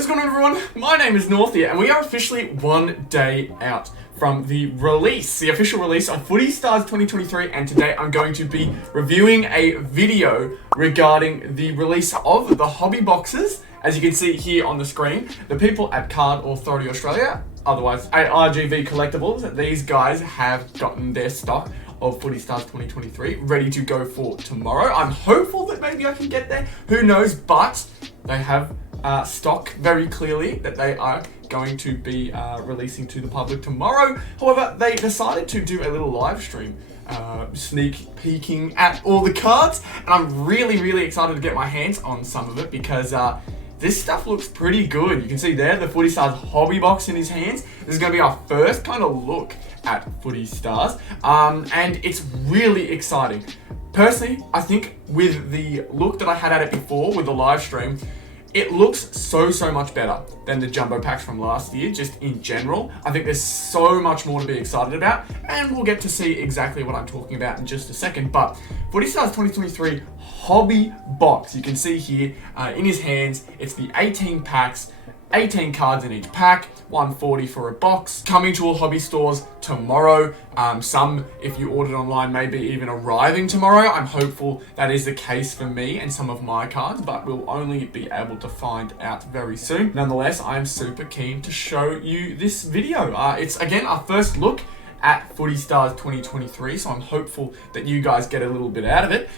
What is going on, everyone? My name is Northy, and we are officially 1 day out from the release, the official release of Footy Stars 2023, and today I'm going to be reviewing a video regarding the release of the hobby boxes. As you can see here on the screen, the people at Card Authority Australia, otherwise at RGV Collectibles, these guys have gotten their stock of Footy Stars 2023 ready to go for tomorrow. I'm hopeful that maybe I can get there, who knows, but they have stock very clearly that they are going to be releasing to the public tomorrow. However, they decided to do a little live stream sneak peeking at all the cards, and I'm really excited to get my hands on some of it because this stuff looks pretty good. You can see there the Footy Stars hobby box in his hands. This is going to be our first kind of look at Footy Stars, and it's really exciting. Personally, I think with the look that I had at it before with the live stream, it looks so much better than the jumbo packs from last year, just in general. I think there's so much more to be excited about, and we'll get to see exactly what I'm talking about in just a second. But Footy Stars 2023 hobby box, you can see here in his hands, it's the 18 packs, 18 cards in each pack, 140 for a box, coming to all hobby stores tomorrow. Some, if you ordered online, maybe even arriving tomorrow. I'm hopeful that is the case for me and some of my cards, but we'll only be able to find out very soon. Nonetheless, I'm super keen to show you this video. It's, again, our first look at Footy Stars 2023, so I'm hopeful that you guys get a little bit out of it.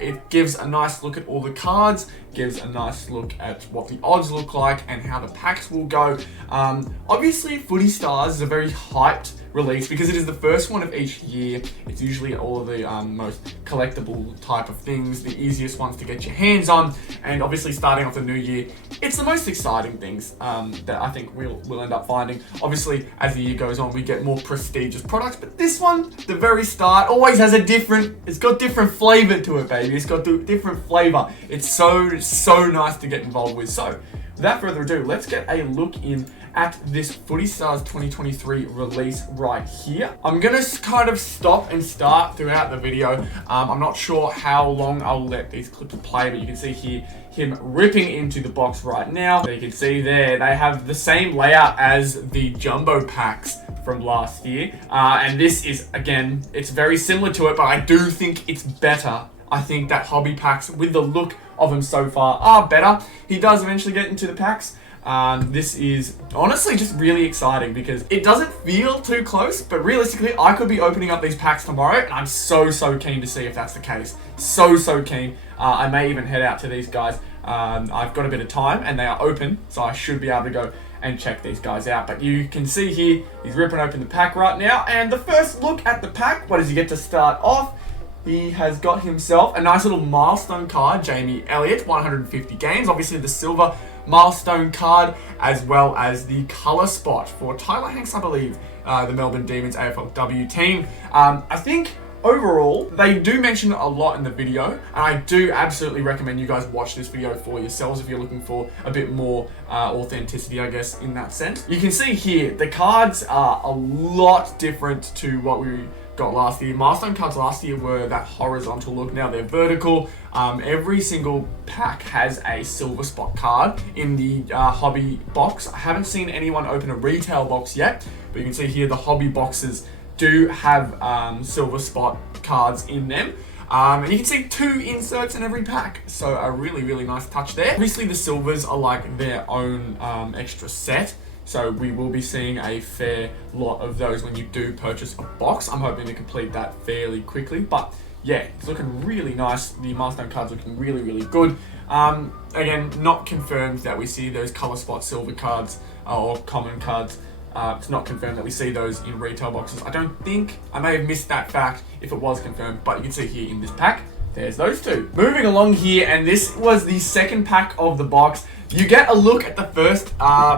It gives a nice look at all the cards, gives a nice look at what the odds look like and how the packs will go. Obviously, Footy Stars is a very hyped release because it is the first one of each year. It's usually all of the most collectible type of things, the easiest ones to get your hands on, and obviously starting off the new year, it's the most exciting things that I think we'll end up finding. Obviously, as the year goes on, we get more prestigious products, but this one, the very start, always has it's got different flavor to it, baby. It's got different flavor. It's so nice to get involved with. So, without further ado, let's get a look in at this Footy Stars 2023 release right here. I'm gonna kind of stop and start throughout the video. I'm not sure how long I'll let these clips play, but you can see here him ripping into the box right now. So you can see there, they have the same layout as the jumbo packs from last year. And this is, again, it's very similar to it, but I do think it's better. I think that hobby packs, with the look of him so far, are better. He does eventually get into the packs. This is honestly just really exciting because it doesn't feel too close, but realistically, I could be opening up these packs tomorrow, and I'm so keen to see if that's the case. So keen. I may even head out to these guys. I've got a bit of time, and they are open, so I should be able to go and check these guys out. But you can see here, he's ripping open the pack right now, and the first look at the pack, what does he get to start off? He has got himself a nice little milestone card, Jamie Elliott, 150 games. Obviously the silver milestone card, as well as the colour spot for Tyler Hanks, I believe, the Melbourne Demons AFLW team. I think overall, they do mention a lot in the video, and I do absolutely recommend you guys watch this video for yourselves if you're looking for a bit more authenticity, I guess, in that sense. You can see here, the cards are a lot different to what we got last year. Milestone cards last year were that horizontal look. Now they're vertical. Every single pack has a silver spot card in the hobby box. I haven't seen anyone open a retail box yet, but you can see here the hobby boxes do have silver spot cards in them. And you can see 2 inserts in every pack, so a really nice touch there. Obviously the silvers are like their own extra set, so we will be seeing a fair lot of those when you do purchase a box. I'm hoping to complete that fairly quickly, but yeah, it's looking really nice. The milestone cards looking really good. Again, not confirmed that we see those color spot silver cards or common cards. It's not confirmed that we see those in retail boxes. I don't think, I may have missed that fact if it was confirmed, but you can see here in this pack, there's those 2. Moving along here, and this was the second pack of the box. You get a look at the first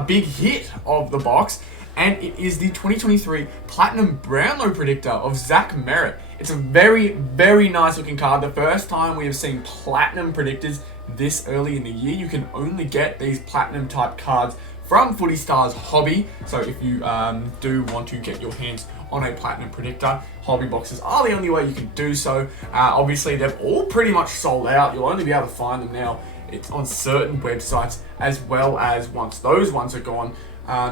big hit of the box, and it is the 2023 Platinum Brownlow Predictor of Zach Merritt. It's a very nice looking card. The first time we have seen Platinum Predictors this early in the year. You can only get these Platinum type cards from Footy Stars Hobby. So if you do want to get your hands on a Platinum Predictor, hobby boxes are the only way you can do so. Obviously, they've all pretty much sold out. You'll only be able to find them now It's on certain websites, as well as once those ones are gone,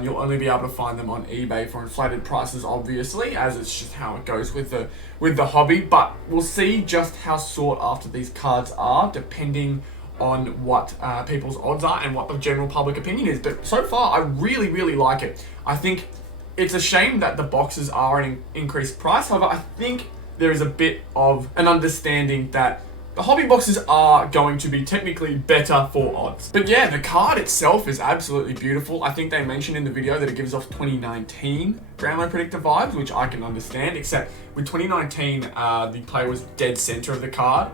you'll only be able to find them on eBay for inflated prices, obviously, as it's just how it goes with the hobby. But we'll see just how sought after these cards are, depending on what people's odds are and what the general public opinion is. But so far, I really, really like it. I think it's a shame that the boxes are an increased price. However, I think there is a bit of an understanding that the hobby boxes are going to be technically better for odds. But yeah, the card itself is absolutely beautiful. I think they mentioned in the video that it gives off 2019 Brownlow Predictor vibes, which I can understand, except with 2019, the player was dead center of the card,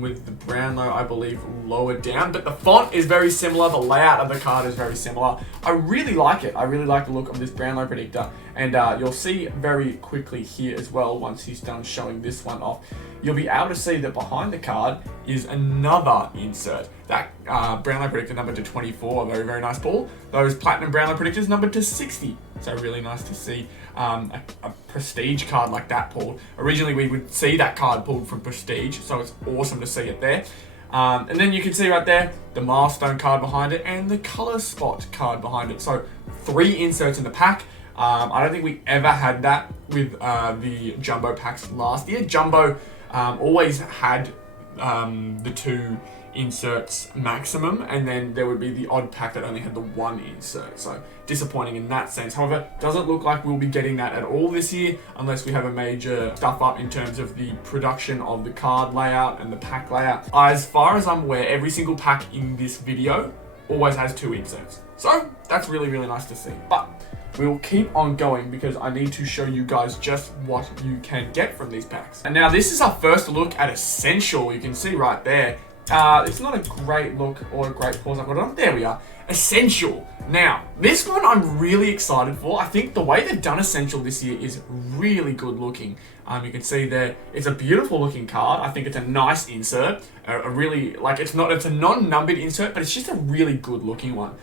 with the Brownlow, I believe, lower down. But the font is very similar. The layout of the card is very similar. I really like it. I really like the look of this Brownlow Predictor. And you'll see very quickly here as well, once he's done showing this one off, you'll be able to see that behind the card is another insert. That Brownlow Predictor numbered to 24, a very, very nice pull. Those Platinum Brownlow Predictors numbered to 60. So really nice to see a Prestige card like that pulled. Originally, we would see that card pulled from Prestige, so it's awesome to see it there. And then you can see right there, the Milestone card behind it and the Color Spot card behind it. So 3 inserts in the pack. I don't think we ever had that with the Jumbo packs last year. Jumbo always had the 2 inserts maximum, and then there would be the odd pack that only had the 1 insert. So disappointing in that sense. However, doesn't look like we'll be getting that at all this year, unless we have a major stuff up in terms of the production of the card layout and the pack layout. As far as I'm aware, every single pack in this video always has 2 inserts. So that's really, really nice to see. But we'll keep on going because I need to show you guys just what you can get from these packs. And now this is our first look at Essential. You can see right there. It's not a great look or a great pause. I've got it on. There we are. Essential. Now, this one I'm really excited for. I think the way they've done Essential this year is really good looking. You can see there, it's a beautiful looking card. I think it's a nice insert. A really, like, it's a non-numbered insert, but it's just a really good looking one.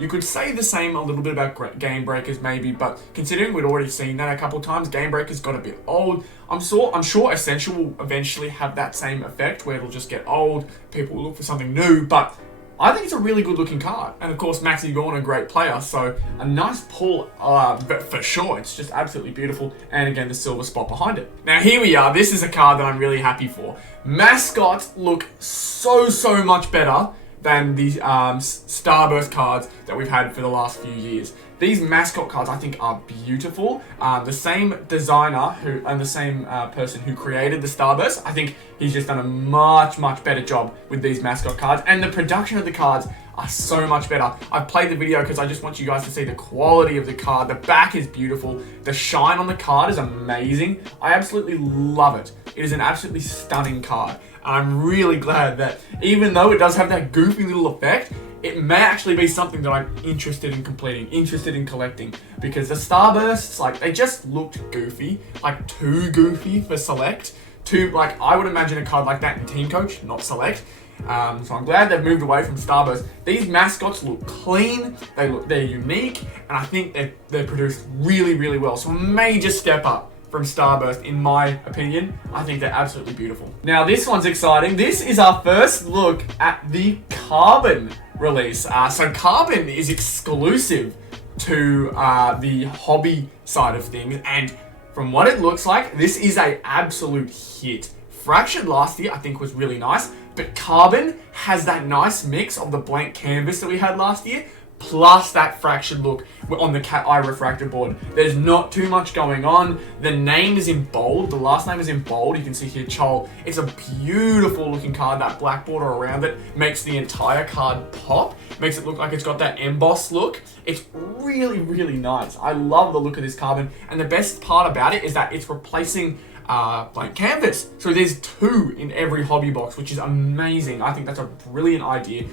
You could say the same a little bit about Game Breakers maybe, but considering we'd already seen that a couple times, Game Breakers got a bit old. I'm sure Essential will eventually have that same effect where it'll just get old, people will look for something new, but I think it's a really good looking card. And of course, Maxi Gorn, a great player, so a nice pull for sure. It's just absolutely beautiful. And again, the silver spot behind it. Now here we are. This is a card that I'm really happy for. Mascots look so much better than the Starburst cards that we've had for the last few years. These mascot cards I think are beautiful. The same designer and the same person who created the Starburst, I think he's just done a much better job with these mascot cards, and the production of the cards are so much better. I've played the video because I just want you guys to see the quality of the card. The back is beautiful. The shine on the card is amazing. I absolutely love it. It is an absolutely stunning card. I'm really glad that even though it does have that goofy little effect, it may actually be something that I'm interested in completing, interested in collecting, because the Starbursts, like, they just looked goofy, like too goofy for Select. Like, I would imagine a card like that in Team Coach, not Select. So I'm glad they've moved away from Starburst. These mascots look clean, they're unique, and I think they're produced really well. So a major step up from Starburst, in my opinion. I think they're absolutely beautiful. Now this one's exciting. This is our first look at the Carbon release. So Carbon is exclusive to the hobby side of things, and from what it looks like, this is an absolute hit. Fractured last year I think was really nice, but Carbon has that nice mix of the blank canvas that we had last year, plus that fractured look on the Cat Eye refractor board. There's not too much going on. The name is in bold. The last name is in bold. You can see here, Chol. It's a beautiful looking card. That black border around it makes the entire card pop. Makes it look like it's got that emboss look. It's really nice. I love the look of this Carbon. And the best part about it is that it's replacing blank canvas. So there's 2 in every hobby box, which is amazing. I think that's a brilliant idea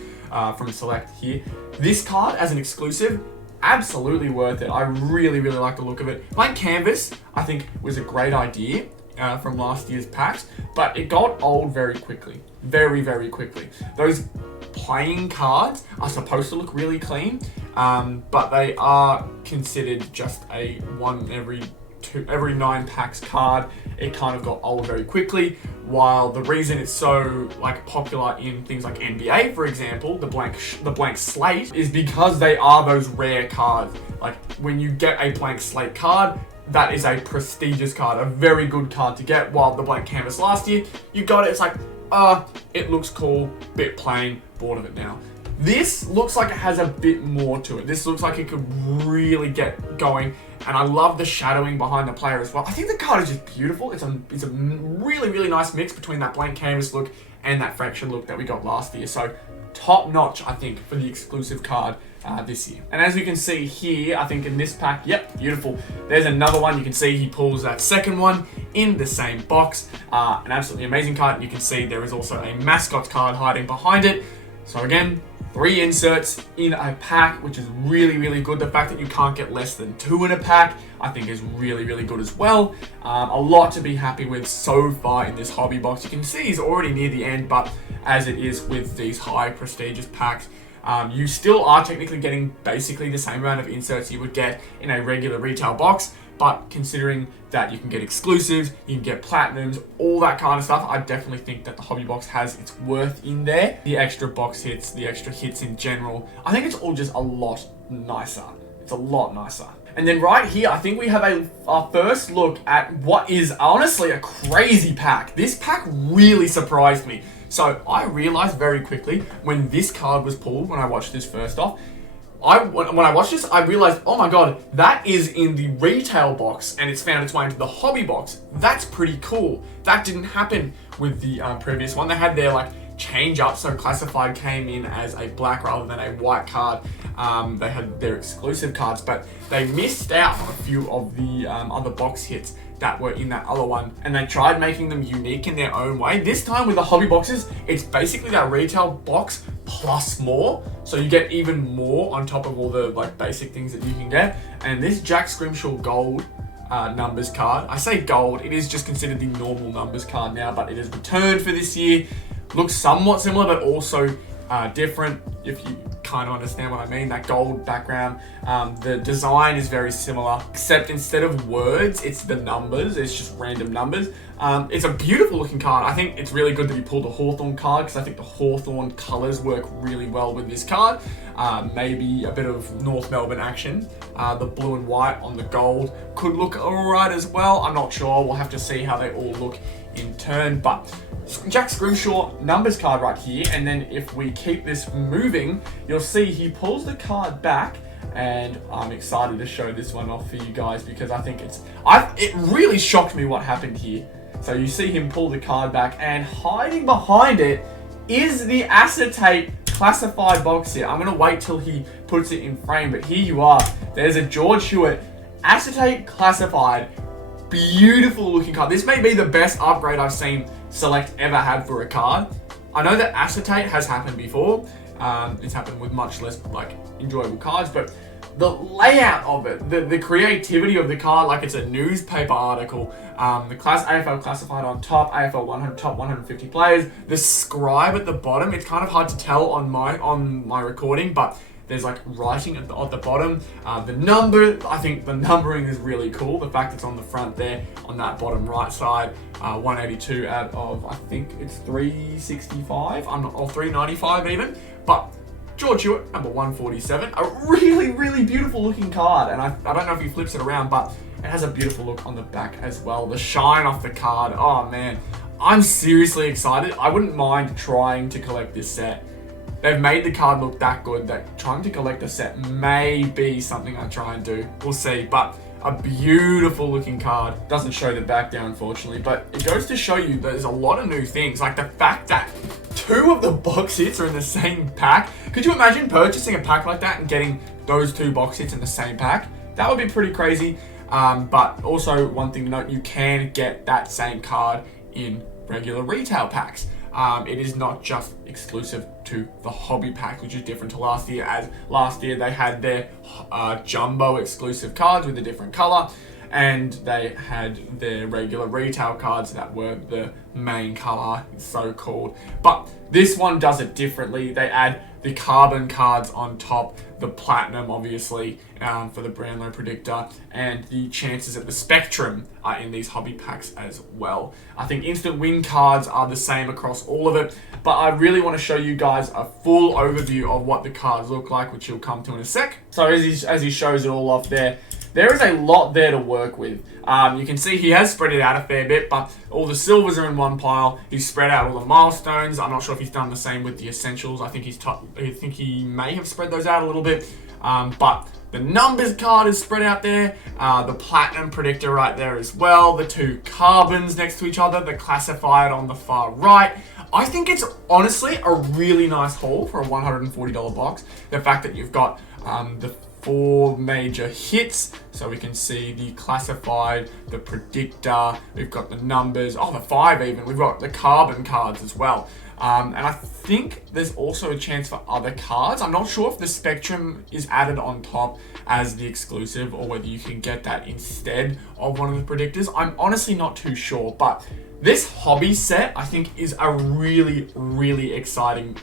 from Select here. This card as an exclusive, absolutely worth it. I really like the look of it. Blank canvas, I think, was a great idea from last year's packs, but it got old very quickly. Very quickly. Those playing cards are supposed to look really clean, but they are considered just a 1 every every 9 packs card. It kind of got old very quickly, while the reason it's so like popular in things like NBA, for example, the blank slate, is because they are those rare cards. Like when you get a blank slate card, that is a prestigious card, a very good card to get. While the blank canvas last year, you got it, it's like, it looks cool, bit plain, bored of it now. This looks like it has a bit more to it. This looks like it could really get going, and I love the shadowing behind the player as well. I think the card is just beautiful. It's a really, really nice mix between that blank canvas look and that fraction look that we got last year. So top notch, I think, for the exclusive card this year. And as you can see here, I think in this pack, yep, beautiful. There's another one. You can see he pulls that second one in the same box. An absolutely amazing card. You can see there is also a mascot card hiding behind it. So again, 3 inserts in a pack, which is really, really good. The fact that you can't get less than 2 in a pack, I think is really, really good as well. A lot to be happy with so far in this hobby box. You can see he's already near the end, but as it is with these high prestigious packs, you still are technically getting basically the same amount of inserts you would get in a regular retail box. But considering that you can get exclusives, you can get platinums, all that kind of stuff, I definitely think that the hobby box has its worth in there. The extra box hits, the extra hits in general, I think it's all just a lot nicer. It's a lot nicer. And then right here, I think we have our first look at what is honestly a crazy pack. This pack really surprised me. So I realized very quickly when this card was pulled, when I watched this first off, when I watched this, I realized, oh my god, that is in the retail box and it's found its way into the hobby box. That's pretty cool. That didn't happen with the previous one. They had their like change up, so classified came in as a black rather than a white card. They had their exclusive cards, but they missed out on a few of the other box hits that were in that other one, and they tried making them unique in their own way. This time with the hobby boxes, it's basically that retail box plus more, so you get even more on top of all the like basic things that you can get. And this Jack Scrimshaw gold numbers card, I say gold, it is just considered the normal numbers card now, but it is returned for this year. Looks somewhat similar, but also different, if you kind of understand what I mean. That gold background, the design is very similar, except instead of words, it's the numbers. It's just random numbers. It's a beautiful looking card. I think it's really good that he pulled a Hawthorn card, because I think the Hawthorn colors work really well with this card. Maybe a bit of North Melbourne action. The blue and white on the gold could look alright as well. I'm not sure. We'll have to see how they all look in turn, but Jack Scrimshaw numbers card right here. And then if we keep this moving, you'll see he pulls the card back, and I'm excited to show this one off for you guys, because I think it really shocked me what happened here. So you see him pull the card back, and hiding behind it is the acetate classified box here. I'm gonna wait till he puts it in frame, but here you are. There's a George Hewitt acetate classified, beautiful looking card. This may be the best upgrade I've seen Select ever had for a card. I know that acetate has happened before. It's happened with much less like enjoyable cards, but the layout of it, the creativity of the card, like it's a newspaper article. The AFL classified on top, AFL 100 top 150 players. The scribe at the bottom. It's kind of hard to tell on my recording, but there's like writing at the bottom. The number, I think the numbering is really cool. The fact it's on the front there, on that bottom right side, 182 out of, I think it's 365, or 395 even. But George Hewitt, number 147, a really, really beautiful looking card. And I don't know if he flips it around, but it has a beautiful look on the back as well. The shine off the card, oh man, I'm seriously excited. I wouldn't mind trying to collect this set. They've made the card look that good that trying to collect a set may be something I try and do. We'll see, but a beautiful looking card. Doesn't show the back there, unfortunately, but it goes to show you there's a lot of new things. Like the fact that 2 of the box hits are in the same pack. Could you imagine purchasing a pack like that and getting those 2 box hits in the same pack? That would be pretty crazy. But also one thing to note, you can get that same card in regular retail packs. It is not just exclusive to the hobby pack, which is different to last year, as last year they had their jumbo exclusive cards with a different color, and they had their regular retail cards that were the main color, so called. But this one does it differently. They add the carbon cards on top, the platinum obviously for the Brownlow predictor, and the chances at the spectrum are in these hobby packs as well. I think instant win cards are the same across all of it, but I really want to show you guys a full overview of what the cards look like, which you'll come to in a sec. So as he shows it all off there is a lot there to work with. You can see he has spread it out a fair bit, but all the silvers are in one pile. He's spread out all the milestones. I'm not sure if he's done the same with the essentials. I think he may have spread those out a little bit, but the numbers card is spread out there. The platinum predictor right there as well. The two carbons next to each other. The classified on the far right. I think it's honestly a really nice haul for a $140 box. The fact that you've got the 4 major hits, so we can see the classified, the predictor, we've got the numbers, the 5 even, we've got the carbon cards as well. And I think there's also a chance for other cards. I'm not sure if the spectrum is added on top as the exclusive or whether you can get that instead of one of the predictors. I'm honestly not too sure, but this hobby set I think is a really, really exciting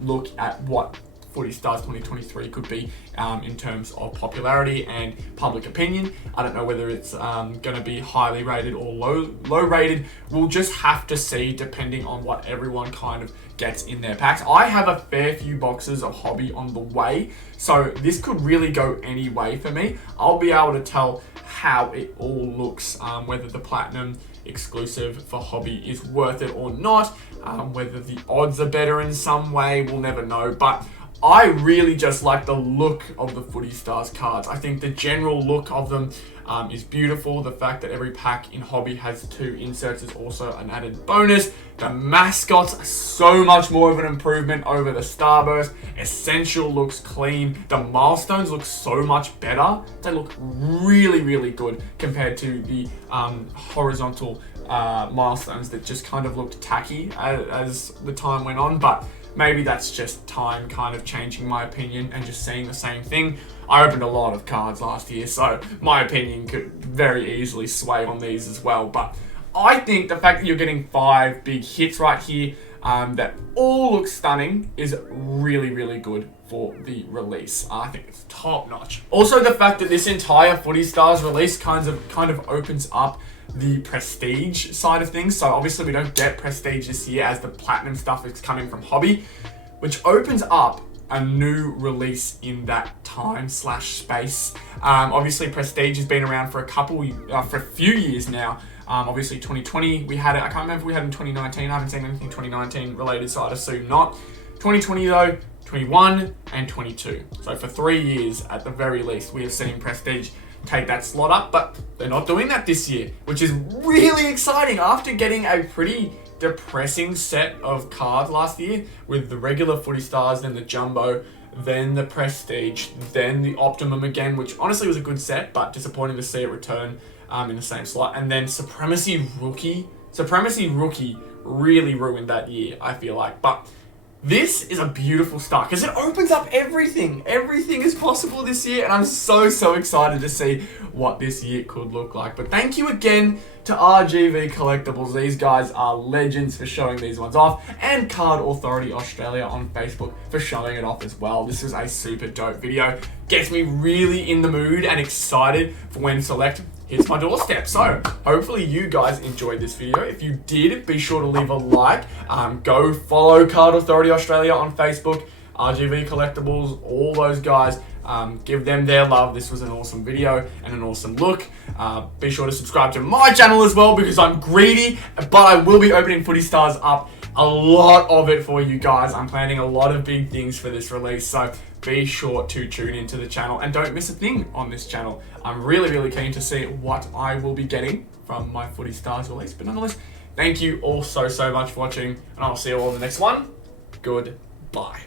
look at what Footy Stars 2023 could be in terms of popularity and public opinion. I don't know whether it's going to be highly rated or low rated. We'll just have to see depending on what everyone kind of gets in their packs. I have a fair few boxes of hobby on the way, so this could really go any way for me. I'll be able to tell how it all looks, whether the platinum exclusive for hobby is worth it or not, whether the odds are better in some way, we'll never know. But I really just like the look of the Footy Stars cards. I think the general look of them is beautiful. The fact that every pack in hobby has 2 inserts is also an added bonus. The mascots are so much more of an improvement over the Starburst. Essential looks clean. The milestones look so much better. They look really, really good compared to the horizontal milestones that just kind of looked tacky as the time went on. But maybe that's just time kind of changing my opinion and just seeing the same thing. I opened a lot of cards last year, so my opinion could very easily sway on these as well. But I think the fact that you're getting 5 big hits right here that all look stunning is really, really good for the release. I think it's top notch. Also, the fact that this entire Footy Stars release kind of opens up the prestige side of things. So obviously we don't get prestige this year as the platinum stuff is coming from hobby, which opens up a new release in that time/space. Obviously prestige has been around for a few years now. Obviously 2020 we had it. I can't remember if we had it in 2019. I haven't seen anything 2019 related, so I'd assume not. 2020 though, 21 and 22. So for 3 years at the very least we have seen prestige take that slot up, but they're not doing that this year, which is really exciting after getting a pretty depressing set of cards last year with the regular Footy Stars, then the Jumbo, then the Prestige, then the Optimum again, which honestly was a good set, but disappointing to see it return in the same slot. And then Supremacy Rookie really ruined that year, I feel like. But this is a beautiful start because it opens up everything. Everything is possible this year, and I'm so excited to see what this year could look like. But thank you again to RGV Collectibles. These guys are legends for showing these ones off, and Card Authority Australia on Facebook for showing it off as well. This is a super dope video. Gets me really in the mood and excited for when Select hits my doorstep. So hopefully you guys enjoyed this video. If you did, be sure to leave a like. Go follow Card Authority Australia on Facebook, RGV Collectibles, all those guys. Give them their love. This was an awesome video and an awesome look. Be sure to subscribe to my channel as well because I'm greedy, but I will be opening Footy Stars up, a lot of it for you guys. I'm planning a lot of big things for this release, so be sure to tune into the channel and don't miss a thing on this channel. I'm really keen to see what I will be getting from my Footy Stars release. But nonetheless, thank you all so much for watching, and I'll see you all in the next one. Goodbye.